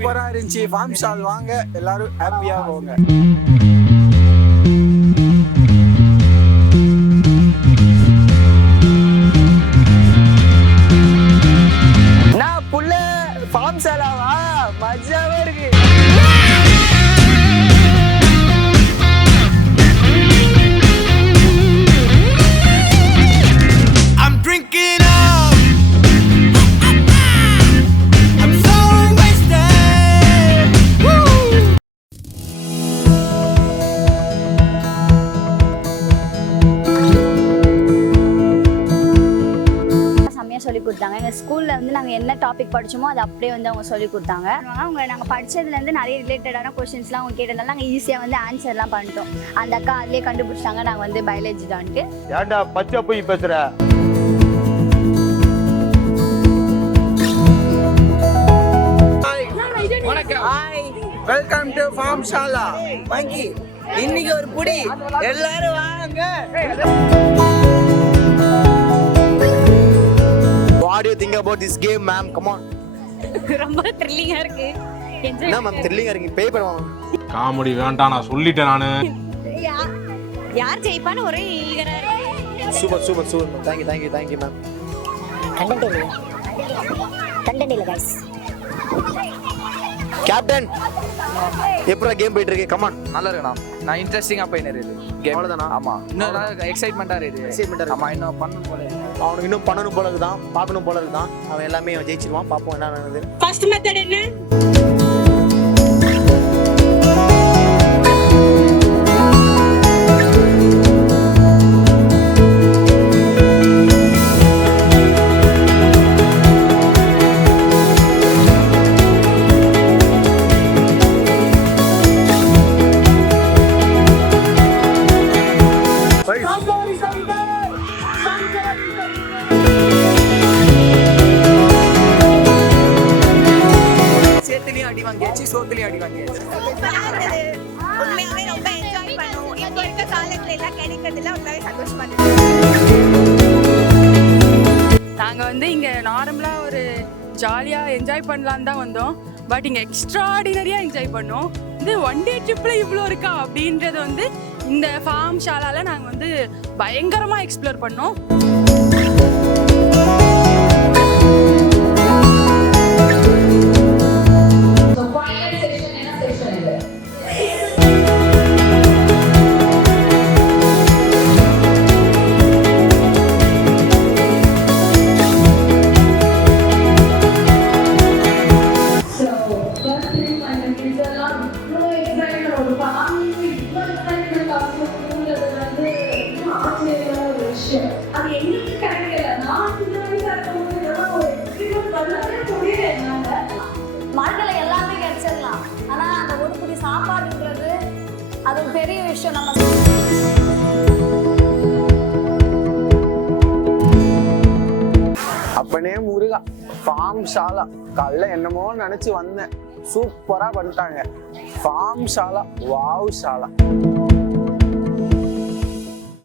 சூப்பரா இருந்துச்சு. Form stall வாங்க, எல்லாரும் ஹாப்பியா போங்க. நான் புள்ள ஃபார்ம் ஸ்டாலாவா மஜாவா இருக்கு. சொல்லி கொடுத்தாங்க. எங்கள் ஸ்கூலில் வந்து நாங்கள் என்ன டாபிக் படித்தோமோ அது அப்படியே வந்து அவங்க சொல்லி கொடுத்தாங்க. அவங்க நாங்கள் படித்ததுலேருந்து நிறைய ரிலேட்டடான கொஷின்ஸ்லாம் அவங்க கேட்டதால நாங்கள் ஈஸியாக வந்து ஆன்சர்லாம் பண்ணிட்டோம். அந்த அக்கா அதுலேயே கண்டுபிடிச்சிட்டாங்க நாங்கள் வந்து பயாலஜி தான்ட்டு. ஏன்டா பச்சை போய் பேசுற? வெல்கம் டு ஃபார்ம் ஷாலா. வாங்கி இன்னைக்கு ஒரு புடி எல்லாரும் வாங்க. What do you think about this game, ma'am? Come on. ரொம்ப த்ரில்லிங்கா இருக்கு. என்ன மேம் த்ரில்லிங்கா இருக்கு? பே பண்ணுவாங்க. காமெடி வேண்டாம், நான் சொல்லிட்டேன் நானு. யார் ஜெயிப்பான்னு ஒரே ஈகரா இருக்கு. Super super super. Thank you ma'am. Content இல்ல गाइस. கேப்டன் எப்பரா கேம் போயிட்டு இருக்கு? Come on. நல்லா இருக்குண்ணா. நான் இன்ட்ரெஸ்டிங்கா போயினே இருக்கு கேம். அவ்வளவுதானா? ஆமா. இன்னும் எக்ஸைட்மெண்டா இருக்கு. ஆமா, இன்னும் பண்ணணும் போல. அவனுக்கு இன்னும் பண்ணணும் போல இருக்குதான், பார்க்கணும் போல இருக்குதான். அவன் எல்லாமே ஜெயிச்சிருவான். பாப்போம் என்ன நடக்குது. ஃபர்ஸ்ட் மெத்தட் என்ன? சோத்துலயும் அடி வாங்கியாச்சு. உண்மையாவே ரொம்ப என்ஜாய் பண்ணுவோம். இப்போ இருக்க காலத்துல எல்லாம் கிடைக்கிறதுல ரொம்பவே சந்தோஷமா இருக்கு. நாங்கள் வந்து இங்கே நார்மலாக ஒரு ஜாலியாக என்ஜாய் பண்ணலான்னு தான் வந்தோம். பட் இங்கே எக்ஸ்ட்ராடினரியாக என்ஜாய் பண்ணோம். இது ஒன் டே ட்ரிப்பில் இவ்வளோ இருக்கா அப்படின்றது வந்து இந்த ஃபார்ம் ஷாலாவில் நாங்கள் வந்து பயங்கரமாக எக்ஸ்ப்ளோர் பண்ணோம். வாழ்க்கையில எல்லாமே கிடைச்சிடலாம், ஆனா அந்த ஒரு புடி சாப்பாடுன்றது அது ஒரு பெரிய விஷயம். நம்ம அப்பனே முருகா ஃபார்ம் ஷாலா காலைல என்னமோ நினைச்சு வந்தேன். சூப்பரா பண்ணிட்டாங்க. ஃபார்ம் ஷாலா வாவ் ஷாலா.